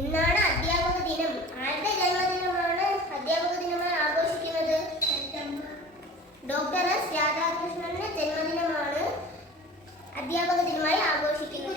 ഇന്നാണ് അധ്യാപക ദിനം. ആരുടെ ജന്മദിനമാണ് അധ്യാപക ദിനമായി ആഘോഷിക്കുന്നത്? ഡോക്ടർ എസ് രാധാകൃഷ്ണന്റെ ജന്മദിനമാണ് അധ്യാപക ദിനമായി ആഘോഷിക്കുന്നത്.